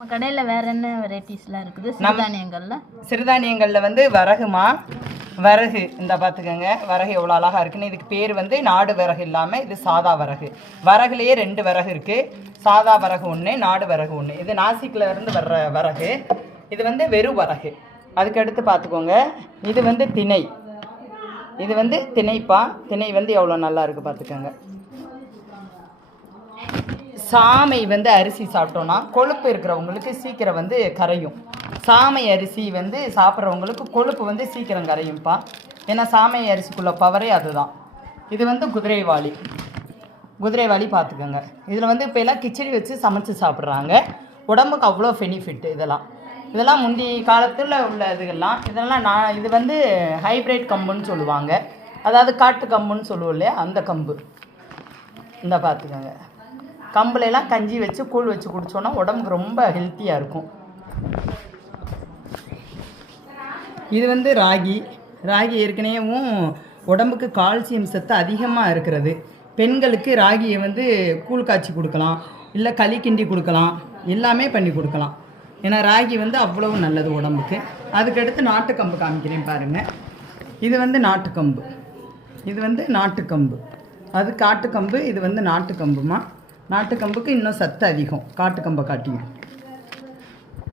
நம்ம கடையில் வேறு என்ன வெரைட்டிஸ்லாம் இருக்குது சிறுதானியங்களில்? சிறுதானியங்களில் வந்து வரகுமா, வரகு இந்த பார்த்துக்கோங்க. வரகு எவ்வளோ அழகாக இருக்குன்னு. இதுக்கு பேர் வந்து நாடு வரகு இல்லாமல் இது சாதா வரகு. வரகுலேயே 2 வரகு இருக்குது. சாதா வரகு ஒன்று, நாடு வரகு ஒன்று. இது நாசிக்கில் இருந்து வர்ற வரகு. இது வந்து வெறும் வரகு. அதுக்கடுத்து பார்த்துக்கோங்க, இது வந்து திணை. இது வந்து திணைப்பா. திணை வந்து எவ்வளோ நல்லா இருக்குது பார்த்துக்கோங்க. சாமை வந்து அரிசி சாப்பிட்டோன்னா கொழுப்பு இருக்கிறவங்களுக்கு சீக்கிரம் வந்து கரையும். சாமை அரிசி வந்து சாப்பிட்றவங்களுக்கு கொழுப்பு வந்து சீக்கிரம் கரையும்ப்பா. ஏன்னா சாமை அரிசிக்குள்ள பவரே அதுதான். இது வந்து குதிரைவாளி. குதிரைவாளி பார்த்துக்கோங்க. இதில் வந்து இப்போ எல்லாம் கிச்சடி வச்சு சமைச்சு சாப்பிட்றாங்க. உடம்புக்கு அவ்வளோ பெனிஃபிட். இதெல்லாம் முந்தி காலத்தில் உள்ள இதெல்லாம் இது வந்து ஹைப்ரிட் கம்புன்னு சொல்லுவாங்க. அதாவது காட்டு கம்புன்னு சொல்லுவோம் இல்லையா, அந்த கம்பு. இந்த பார்த்துக்கோங்க. கம்புலாம் கஞ்சி வச்சு கூழ் வச்சு குடித்தோன்னா உடம்புக்கு ரொம்ப ஹெல்த்தியாக இருக்கும். இது வந்து ராகி. ராகி ஏற்கனவேவும் உடம்புக்கு கால்சியம் சத்து அதிகமாக இருக்கிறது. பெண்களுக்கு ராகியை வந்து கூழ் காய்ச்சி கொடுக்கலாம், இல்லை களி கிண்டி கொடுக்கலாம், எல்லாமே பண்ணி கொடுக்கலாம். ஏன்னா ராகி வந்து அவ்வளவு நல்லது உடம்புக்கு. அதுக்கடுத்து நாட்டுக்கம்பு காமிக்கிறேன் பாருங்கள். இது வந்து நாட்டுக்கம்பு. இது வந்து நாட்டுக்கம்பு. அது காட்டுக்கம்பு. இது வந்து நாட்டுக்கம்புமா. நாட்டுக்கம்புக்கு இன்னும் சத்து அதிகம் காட்டுக்கம்பை காட்டியும்.